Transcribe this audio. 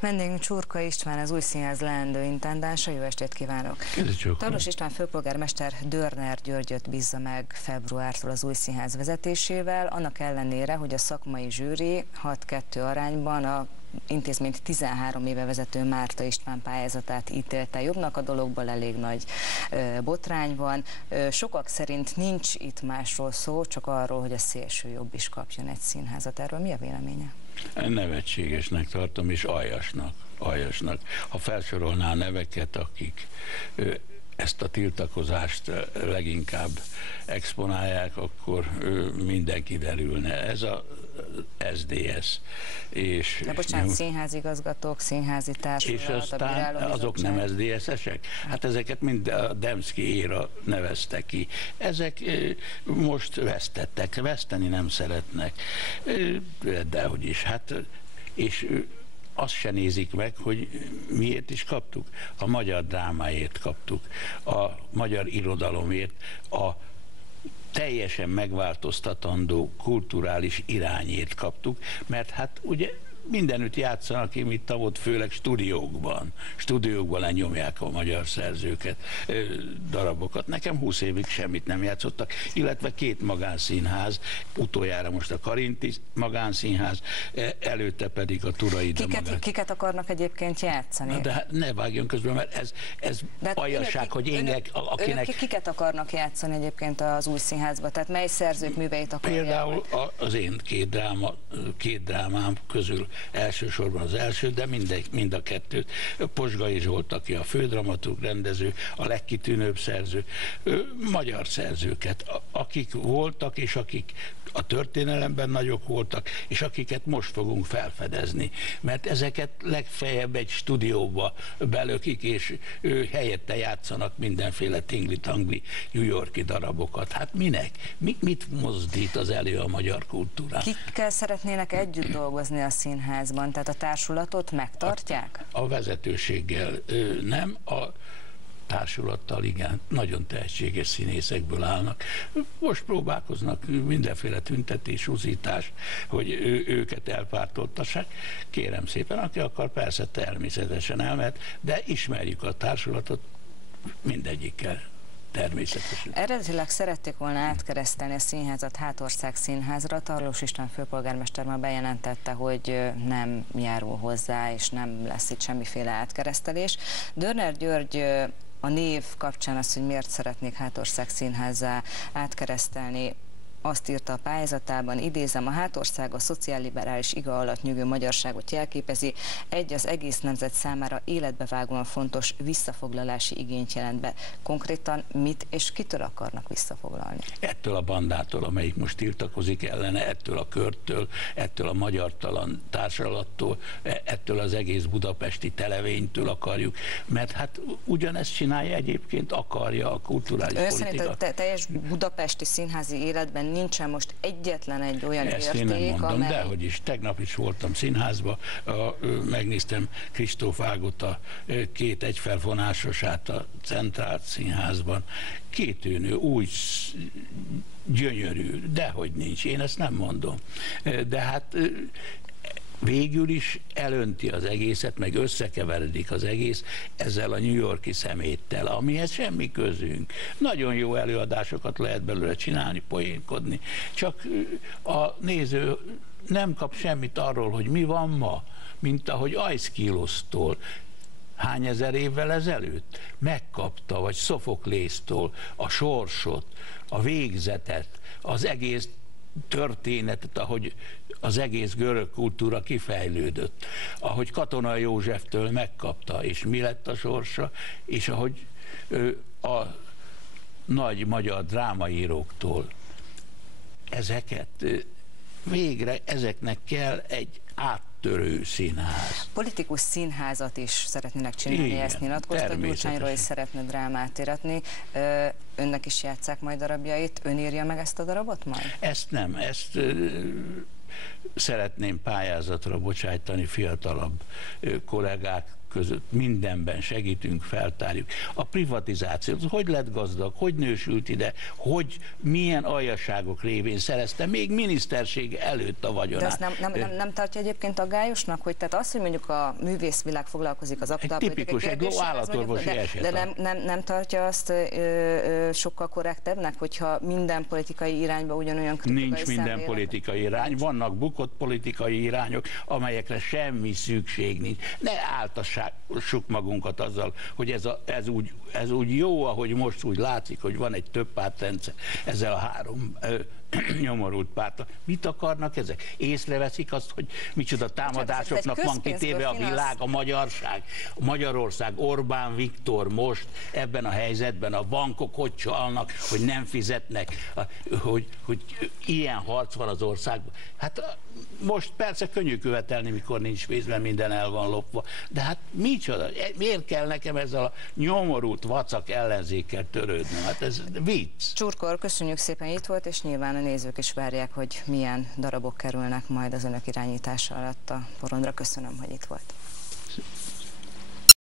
Vendégünk Csurka István, az Új Színház leendő intendánsa. Jó estét kívánok! Tarlós István főpolgármester Dörner Györgyöt bízza meg februártól az Új Színház vezetésével, annak ellenére, hogy a szakmai zsűri 6-2 arányban a intézményt 13 éve vezető Márta István pályázatát ítélte jobbnak. A dologból elég nagy botrány van. Sokak szerint nincs itt másról szó, csak arról, hogy a szélső jobb is kapjon egy színházat. Erről mi a véleménye? Nevetségesnek tartom, és aljasnak. Ha felsorolná a neveket, akik ezt a tiltakozást leginkább exponálják, akkor mindenki derülne. Ez a SDS. És de bocsánat, színházigazgatók, színházi társulat, és aztán azok nem SDS-esek? Hát ezeket mind a Demszky éra nevezte ki. Ezek most vesztettek, veszteni nem szeretnek. Dehogy is. Hát, és azt se nézik meg, hogy miért is kaptuk. A magyar drámáért kaptuk, a magyar irodalomért, a teljesen megváltoztatandó kulturális irányért kaptuk, mert hát ugye mindenütt játszanak, itt ott főleg stúdiókban lenyomják a magyar szerzőket, darabokat. Nekem 20 évig semmit nem játszottak, illetve 2 magánszínház, utoljára most a Karinti magánszínház, előtte pedig a Turaida magánszínház. Kiket akarnak egyébként játszani? Na de hát ne vágjon közben, mert ez aljasság, hogy akinek... Kiket akarnak játszani egyébként az Új Színházba? Tehát mely szerzők műveit akarják? Például az én két drámám közül elsősorban az első, de mind a kettőt. Posgai Zsolt, aki a fődramaturg, rendező, a legkitűnőbb szerző, magyar szerzőket, akik voltak, és akik a történelemben nagyok voltak, és akiket most fogunk felfedezni. Mert ezeket legfeljebb egy stúdióba belökik, és helyette játszanak mindenféle tingli-tangli New York-i darabokat. Hát minek? Mit mozdít az elő a magyar kultúrán? Kikkel szeretnének együtt dolgozni a színházban? Tehát a társulatot megtartják? A vezetőséggel nem, a társulattal igen, nagyon tehetséges színészekből állnak. Most próbálkoznak mindenféle tüntetés, uzítás, hogy őket elpártoltassák. Kérem szépen, aki akar, persze természetesen elmehet, de ismerjük a társulatot mindegyikkel. Természetesen. Eredetileg szerették volna átkeresztelni a színházat Hátország Színházra. Tarlós István főpolgármester már bejelentette, hogy nem járul hozzá, és nem lesz itt semmiféle átkeresztelés. Dörner György a név kapcsán azt, hogy miért szeretnék Hátország Színházzá átkeresztelni, azt írta a pályázatában, idézem, a Hátország a szociálliberális iga alatt nyugodó magyarságot jelképezi, az egész nemzet számára életbevágóan fontos visszafoglalási igényt jelent be. Konkrétan mit és kitől akarnak visszafoglalni? Ettől a bandától, amelyik most tiltakozik ellene, ettől a körtől, ettől a magyartalan társalattól, ettől az egész budapesti televénytől akarjuk, mert hát ugyanezt csinálja egyébként, akarja a kulturális politika. Szerint a teljes budapesti színházi életben nincsen most egyetlen egy olyan érték, én nem mondom, amely... Dehogy is, tegnap is voltam színházba, megnéztem Kristóf Ágota 2 egyfelvonásosát a Centrált Színházban. Kétűnő, új, gyönyörű, dehogy nincs, én ezt nem mondom. De hát végül is elönti az egészet, meg összekeveredik az egész ezzel a New York-i szeméttel, amihez semmi közünk. Nagyon jó előadásokat lehet belőle csinálni, poénkodni, csak a néző nem kap semmit arról, hogy mi van ma, mint ahogy Aeschylosztól hány ezer évvel ezelőtt megkapta, vagy Szofoklésztól a sorsot, a végzetet, az egész történetet, ahogy az egész görög kultúra kifejlődött, ahogy Katona Józseftől megkapta, és mi lett a sorsa, és ahogy a nagy magyar drámaíróktól ezeket végre, ezeknek kell egy áttörő színház. Politikus színházat is szeretnének csinálni, igen, ezt nyilatkozta, Gyurcsányról is szeretne drámát íratni. Önnek is játsszák majd darabjait, ön írja meg ezt a darabot majd? Ezt nem, ezt szeretném pályázatra bocsájtani fiatalabb kollégák között mindenben segítünk, feltárjuk. A privatizáció, hogy lett gazdag, hogy nősült ide, hogy milyen aljaságok révén szerezte még miniszterség előtt a vagyonát. De azt nem tartja egyébként aggályosnak, hogy tehát az, hogy mondjuk a művészvilág foglalkozik az tipikus, egy állatorvosi eset. De nem tartja azt sokkal korrektebbnek, hogyha minden politikai irányba ugyanolyan kritikai Nincs minden politikai irány, vannak bukott politikai irányok, amelyekre semmi szükség nincs. Ne áltassuk magunkat azzal, hogy ez úgy jó, ahogy most úgy látszik, hogy van egy többpártrendszer ezzel a három nyomorult párta. Mit akarnak ezek? Észreveszik azt, hogy micsoda támadásoknak van kitéve a világ, a magyarság, a Magyarország, Orbán Viktor most ebben a helyzetben, a bankok hogy csalnak, hogy nem fizetnek, hogy ilyen harc van az országban. Hát most persze könnyű követelni, mikor nincs pénzben, minden el van lopva, de hát micsoda? Miért kell nekem ezzel a nyomorult vacak ellenzékkel törődni? Hát ez vicc. Csurkor, köszönjük szépen, itt volt, és nyilván a nézők is várják, hogy milyen darabok kerülnek majd az önök irányítása alatt a porondra. Köszönöm, hogy itt volt.